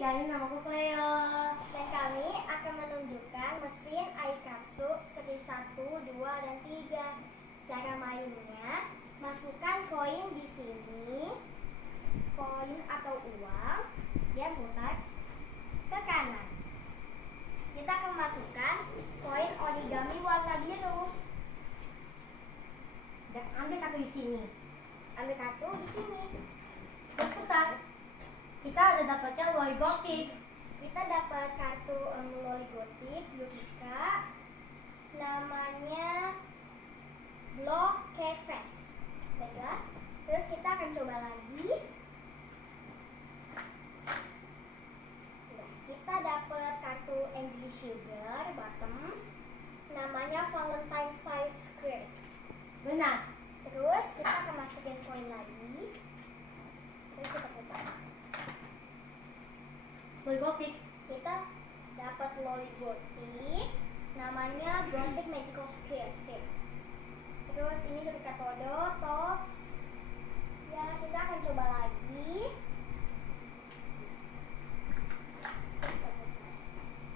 kali namaku Cleo. Dan kami akan menunjukkan mesin Aikatsu seri 1, 2, dan 3. Cara mainnya, masukkan koin di sini, koin atau uang, dia putar ke kanan. Kita akan masukkan koin origami warna biru. Dan ambil kartu di sini. Ambil kartu di sini. Terus putar. Kita ada dapatnya Loli Gothic. Kita dapat kartu Loli Gothic, Yukika. Namanya Block Face. Baiklah. Terus kita akan coba lagi. Kita dapat kartu Angel Sugar, Bottoms. Namanya Valentine's Style Square. Benar. Terus kita akan masukin koin lagi. Terus kita putar. Loli Gothic. Kita dapat Loli Gothic. Namanya Gothic Magical Square Shape. Terus ini ketika Todo, Tops. Ya, kita akan coba lagi.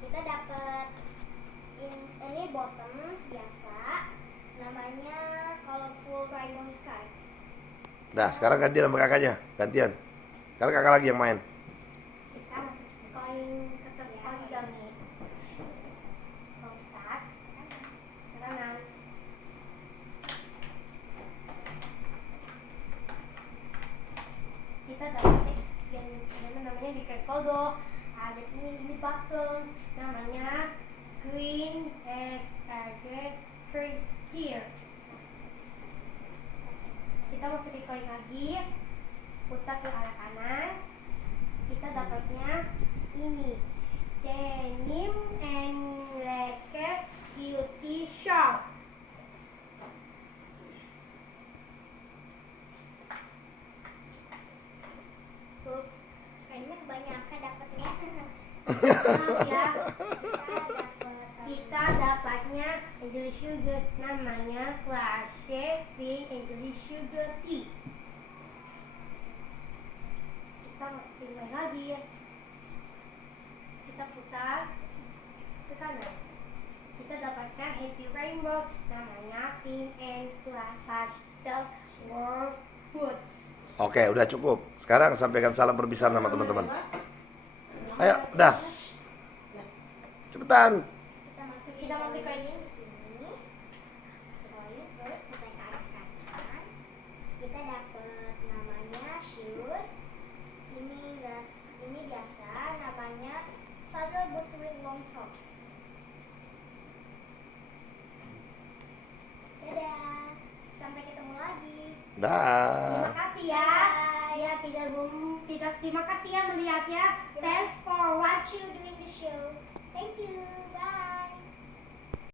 Kita dapat ini bottoms biasa. Namanya Colorful Rainbow Sky. Dah, sekarang gantian sama kakaknya. Gantian. Sekarang kakak lagi yang main. Kita masukin koin ke tempat origami. Putar ke kanan. Kita dapat yang namanya di Todo. Ada ini button namanya Green as a Great Street Here. Kita masukin koin lagi, putar ke arah kanan. Kita dapatnya ini Denim and Leather Beauty Shop. Tuh, kayaknya kebanyakan dapatnya. Maaf ya, kita dapatnya Angel Sugar, namanya Classic Pink Angel Sugar Tea. Kita masukin lagi ya. Kita putar ke kanan. Kita dapatkan Happy Rainbow, namanya Pink and Pastel World Woods. Oke, udah cukup. Sekarang sampaikan salam perpisahan sama teman-teman. Ayo, udah. Cepetan. Kita masukin Kita masukin koin di sini. Koin terus kita ke arah kanan. Kita dapat namanya shoes. Ini biasa namanya Starter Boots with Long Socks. Dadah. Sampai ketemu lagi. Dah. Terima kasih ya. Bye. Ya, terima kasih ya melihatnya. Thanks for watching. Doing the show. Thank you. Bye.